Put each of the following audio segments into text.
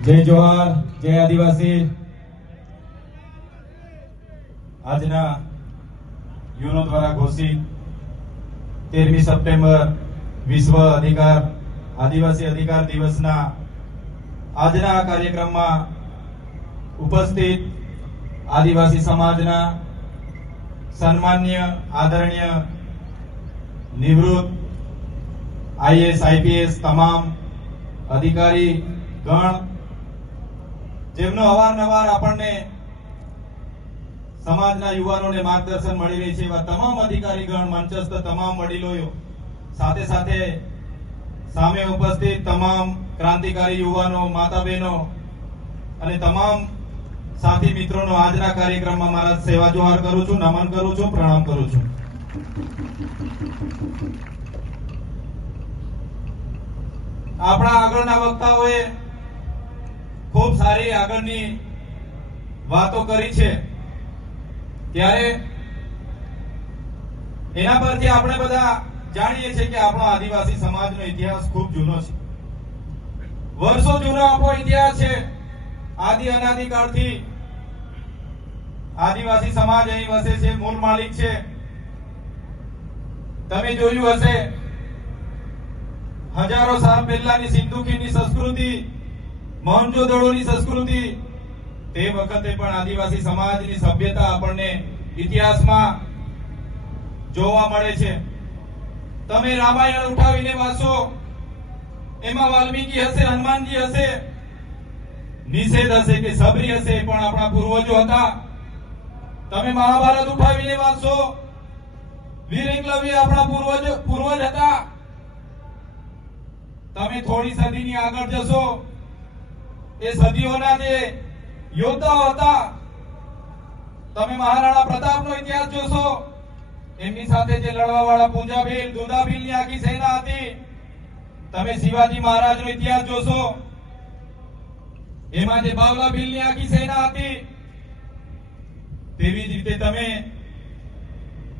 जय जोहार, जय आदिवासी। આજના યુનો દ્વારા ઘોષિત 13મી સપ્ટેમ્બર વિશ્વ આદિવાસી અધિકાર દિવસના આજના આ કાર્યક્રમમાં ઉપસ્થિત આદિવાસી સમાજના સન્માનીય આદરણીય નિવૃત્ત આઈએએસ આઈપીએસ તમામ અધિકારી ગણ જેમનો અવારનવાર આપણને સમાજના યુવાનોને માર્ગદર્શન મળી રહી છે એવા તમામ અધિકારીગણ, મંચસ્થ તમામ વડીલોઓ, સાથે સાથે સામે ઉપસ્થિત તમામ ક્રાંતિકારી યુવાનો, માતા બહેનો અને તમામ સાથી મિત્રોનો આજના કાર્યક્રમમાં મારા સેવા જોહાર કરું છું, નમન કરું છું, પ્રણામ કરું છું। આપણા આગળના વક્તાઓએ ખૂબ સારી આગળની વાતો કરી છે, ત્યારે એના પરથી આપણે બધા જાણીએ છીએ કે આપણો આદિવાસી સમાજનો ઇતિહાસ ખૂબ જૂનો છે, વર્ષો જૂનો આપણો ઇતિહાસ છે। આદિ અનાદિકાળથી આદિવાસી સમાજ અહીં વસે છે, મૂળ માલિક છે। તમે જોયું હશે હજારો સાલ પહેલાની સિંધુકીની સંસ્કૃતિ, મોહેંજો-દડોની સંસ્કૃતિ, તે વખતે પણ આદિવાસી સમાજની સભ્યતા આપણને ઇતિહાસમાં જોવા મળે છે। તમે રામાયણ ઉઠાવીને વાંચો, એમાં વાલ્મીકી હશે, હનુમાનજી હશે, નિષેધ હશે કે સબરી હશે, પણ આપણા પૂર્વજો હતા। તમે મહાભારત ઉઠાવીને વાંચો, વીર એકલવ્ય આપણા પૂર્વજ હતા। તમે થોડી સદીની આગળ જશો, એ સદીઓના જે યોદ્ધાઓ હતા, તમે મહારાણા પ્રતાપનો ઇતિહાસ જોશો, એમની સાથે જે લડવાવાળા પૂંજાભીલ, દુધાભીલની આખી સેના હતી। તમે શિવાજી મહારાજનો ઇતિહાસ જોશો, એમાં જે બાવલા ભીલની આખી સેના હતી। તેવી જ રીતે તમે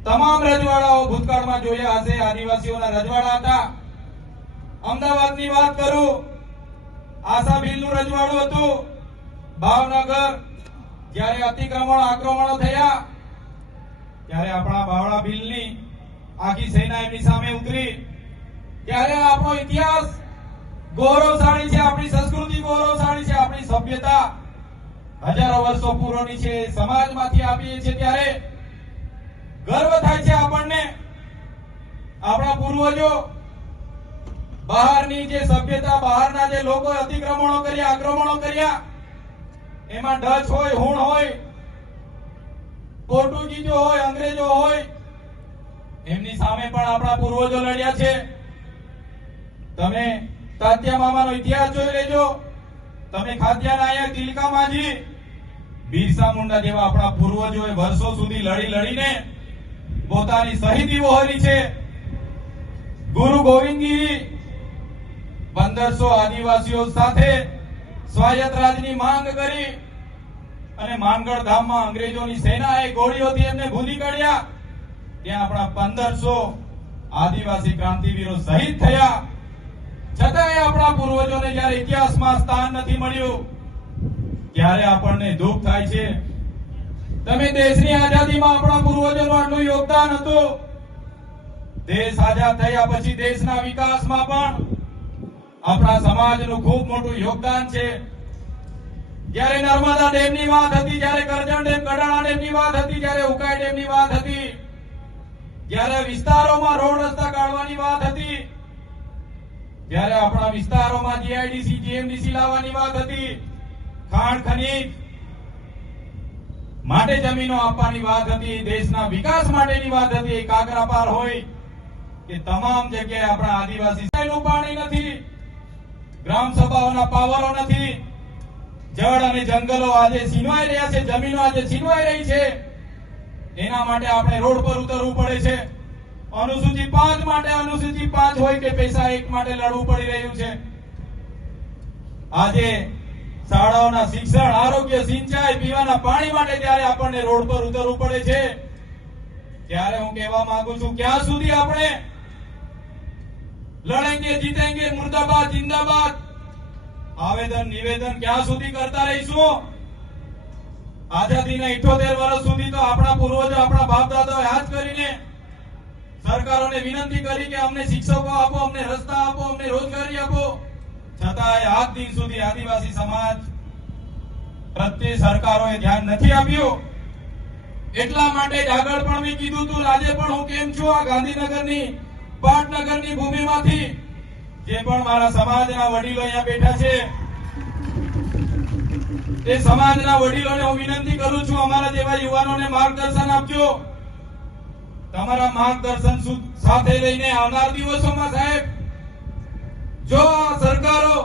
તમામ રજવાડાઓ ભૂતકાળમાં જોયા હશે, આદિવાસીઓના રજવાડા હતા। અમદાવાદની વાત કરું, આશા ભીલનું રજવાડું હતું। ભાવનગર જ્યારે આક્રમણો થયા, ત્યારે આપણા બાવળા ભીલની આખી સેના એમની સામે ઉતરી। ત્યારે આપણો ઇતિહાસ ગૌરવશાળી છે, આપણી સંસ્કૃતિ ગૌરવશાળી છે, આપણી સભ્યતા હજારો વર્ષો પૂર્વની છે, સમાજમાંથી આપીએ છીએ ત્યારે ગર્વ થાય છે આપણને। આપણા પૂર્વજો બહારની જે સભ્યતા, બહારના જે લોકો અતિક્રમણો કર્યા, આક્રમણો કર્યા, એમાં ડચ હોય, હુણ હોય, પોર્ટુગીઝો હોય, અંગ્રેજો હોય, એમની સામે પણ આપણા પૂર્વજો લડ્યા છે। તમે તાત્યા મામાનો ઇતિહાસ જોઈ લેજો, તમે ખાદ્યા નાયક, તિલકા માંઝી, બિરસા મુંડા જેવા આપણા પૂર્વજોએ વર્ષો સુધી લડીને પોતાની શહીદી વહોરી છે। ગુરુ ગોવિંદગીરી 1500 આદિવાસીઓ સાથે સ્વાયત્ત રાજની માંગ કરી અને માનગઢ ધામમાં અંગ્રેજોની સેનાએ ગોળીઓથી એમને ભૂંદી કાઢ્યા। ત્યાં આપણા 1500 આદિવાસી ક્રાંતિવીરો શહીદ થયા, છતાંય આપણા પૂર્વજોને જ્યારે ઇતિહાસમાં સ્થાન નથી મળ્યું, ત્યારે આપણને દુઃખ થાય છે। તમે દેશની આઝાદીમાં આપણા પૂર્વજોનું આટલું યોગદાન હતું, દેશ આઝાદ થયા પછી દેશના વિકાસમાં પણ આપણા સમાજનું ખૂબ મોટું યોગદાન છે। જ્યારે નર્મદા ડેમની વાત હતી, જ્યારે કરજણ ડેમ, કડાણા ડેમની વાત હતી, જ્યારે ઉકાઈ ડેમની વાત હતી, જ્યારે વિસ્તારોમાં રોડ રસ્તા કાઢવાની વાત હતી, જ્યારે આપણા વિસ્તારોમાં જીઆઈડીસી, જીએમડીસી લાવવાની વાત હતી, ખાણ ખનીજ માટે જમીનો આપવાની વાત હતી, દેશના વિકાસ માટેની વાત હતી, કાકરાપાર હોય કે તમામ જગ્યાએ આપણા આદિવાસી પાણી નથી, ગ્રામ સભાઓના પાવરો નથી, જળ અને જંગલો આજે છીનવાઈ રહ્યા છે, જમીનો આજે છીનવાઈ રહી છે। એના માટે આપણે રોડ પર ઉતરવું પડે છે। અનુસૂચિ 5 માટે, અનુસૂચિ 5 હોય કે પૈસા 1 માટે લડવું પડી રહ્યું છે। આજે શાળાઓના શિક્ષણ, આરોગ્ય, સિંચાઈ, પીવાના પાણી માટે જ્યારે આપણને રોડ પર ઉતરવું પડે છે, ત્યારે હું કહેવા માંગુ છું, ક્યાં સુધી આપણે लड़ेंगे जीतेंगे मुर्दाबाद जिंदाबाद આવેદન નિવેદન ક્યાં સુધી કરતા રહીશું? આઝાદીના 78 વર્ષ સુધી તો આપણા પૂર્વજો આપણા બાપ દાદાઓ યાદ કરીને સરકારોને વિનંતી કરી કે અમને શિક્ષકો આપો, અમને રસ્તા આપો, અમને રોજગારી આપો. છતાંય આજ દિન સુધી આદિવાસી સમાજ પ્રત્યે સરકારોએ ધ્યાન નથી આપ્યું. એટલા માટે જ આગળ પણ મેં કીધું હતું, આજે પણ હું કેમ છું, આ ગાંધીનગરની પાટનગરની ભૂમિમાંથી જે પણ મારા સમાજના વડીલો અહીંયા બેઠા છે તે સમાજના વડીલોને હું વિનંતી કરું છું, અમારા જેવા યુવાનોને માર્ગદર્શન આપજો. તમારા માર્ગદર્શન સાથે લઈને આવનાર દિવસોમાં સાહેબ, જો આ સરકારો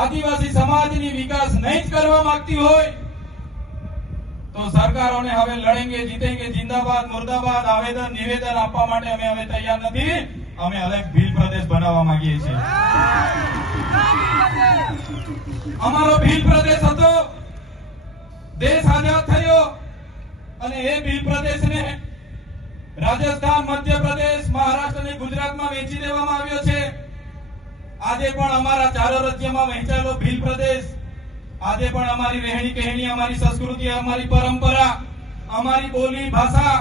આદિવાસી સમાજની વિકાસ નહીં જ કરવા માંગતી હોય તો સરકારોને હવે લડેંગે જીતેંગે જિંદાબાદ મુર્દાબાદ આવેદન નિવેદન આપવા માટે અમે હવે તૈયાર નથી. અમે અલગ ભીલ પ્રદેશ બનાવવા માંગીએ છીએ. અમારો ભીલ પ્રદેશ હતો, દેશ આઝાદ થયો અને એ ભીલ પ્રદેશને રાજસ્થાન, મધ્યપ્રદેશ, મહારાષ્ટ્ર અને ગુજરાતમાં વેચી દેવામાં આવ્યો છે. આજે પણ અમારા ચારો રાજ્યમાં વહેંચાયેલો ભીલ પ્રદેશ આજે પણ અમારી રહેણી કહેણી, અમારી સંસ્કૃતિ, અમારી પરંપરા, અમારી બોલી ભાષા,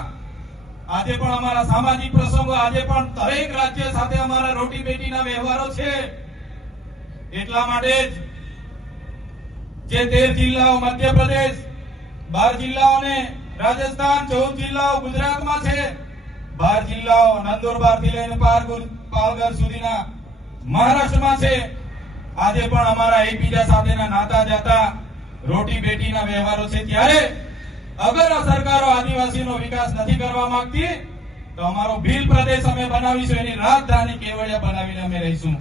આજે પણ અમારા સામાજિક પ્રસંગો, આજે પણ દરેક રાજ્ય સાથે અમારા રોટી બેટીના વ્યવહારો છે. એટલા માટે જ જે 13 જિલ્લાઓ મધ્યપ્રદેશ, 12 જિલ્લાઓને રાજસ્થાન, 14 જિલ્લાઓ ગુજરાતમાં છે, 12 જિલ્લાઓ નંદુરબારથી લઈને પાલઘર સુધીના મહારાષ્ટ્રમાં છે. આજે પણ અમારા એકબીજા સાથેના નાતા જાતા રોટી બેટીના વ્યવહારો છે. ત્યારે અગર આ સરકારો આદિવાસીનો વિકાસ નથી કરવા માંગતી તો અમારો ભીલ પ્રદેશ અમે બનાવીશું, એની રાજધાની કેવડિયા બનાવીને અમે રહીશું.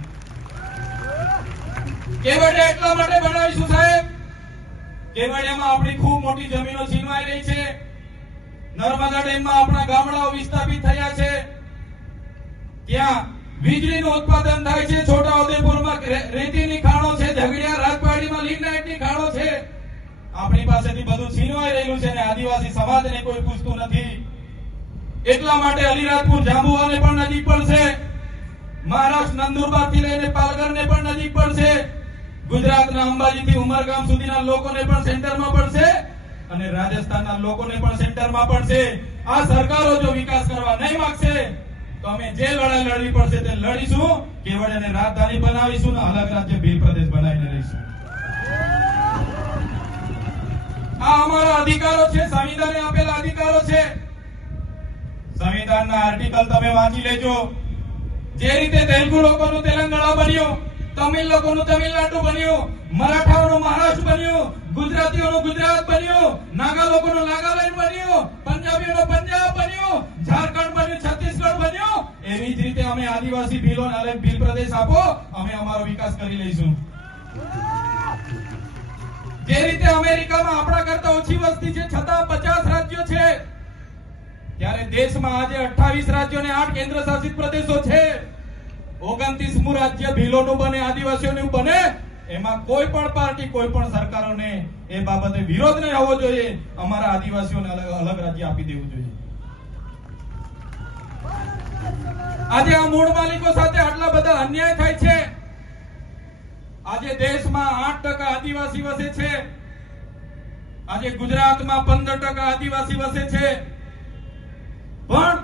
કેવડિયા એટલા માટે બનાવીશું સાહેબ, કેવડિયામાં આપણી ખૂબ મોટી જમીનો છીનવાઈ રહી છે. નર્મદા ડેમમાં આપણા ગામડાઓ વિસ્થાપિત થયા છે. ત્યાં વીજળીનું ઉત્પાદન થાય છે. છોટાઉદેપુરમાં રેતીની ખાણો છે, ઝઘડિયા રાજવાડીમાં લિગ્નાઇટની ખાણો છે. આપણી પાસેથી બધું છીનવાઈ રહેલું છે ને આદિવાસી સમાજને કોઈ પૂછતું નથી. એટલા માટે અલીરાજપુર જાંબુવાને પણ નજીક પડશે, મહારાષ્ટ્ર નંદુરબારથી લઈને પાલઘરને પણ નજીક પડશે, ગુજરાતના અંબાજીથી ઉમરગામ સુધીના લોકોને પણ સેન્ટરમાં પડશે અને રાજસ્થાનના લોકોને પણ સેન્ટરમાં પડશે. આ સરકારો જો વિકાસ કરવા નહીં માંગશે તો અમે જે લડાઈ લડવી પડશે તે લડીશું. કેવડિયાને રાજધાની બનાવીશું ને અલગ રાજ્ય ભીલ પ્રદેશ બનાવીને રહીશું. આ અમારા અધિકારો છે, સંવિધાને આપેલા અધિકારો છે. સંવિધાનના આર્ટિકલ તમે વાંચી લેજો. જે રીતે તેલુગુ લોકોનું તેલંગાણા બન્યું, તમિલ લોકોનું તમિલનાડુ બન્યું, મરાઠાઓનું મહારાષ્ટ્ર બન્યું, ગુજરાતીઓનું ગુજરાત બન્યું, નાગા લોકોનું નાગાલેન્ડ બન્યું, પંજાબીઓનું પંજાબ બન્યું, ઝારખંડ બન્યું, છત્તીસગઢ બન્યું. એવી જ રીતે અમે આદિવાસી ભીલોને અલગ ભીલ પ્રદેશ આપો, અમે અમારો વિકાસ કરી લઈશું. જે રીતે અમેરિકામાં આપણા કરતા ઓછી વસ્તી છે છતાં 50 રાજ્યો છે, ત્યારે દેશમાં આજે 28 રાજ્યો અને 8 કેન્દ્ર શાસિત પ્રદેશો છે. 29મું રાજ્ય ભીલોનું બને, આદિવાસીઓનું બને, એમાં કોઈ પણ પાર્ટી, કોઈ પણ સરકારોને એ બાબતે વિરોધ નહીં હોવો જોઈએ. અમારા આદિવાસીઓને અલગ રાજ્ય આપી દેવું જોઈએ. આજે આ મૂળ માલિકો સાથે આટલા બધા અન્યાય થાય છે. આજે દેશમાં 8% આદિવાસી વસે છે. આજે ગુજરાતમાં 15% આદિવાસી વસે છે. પણ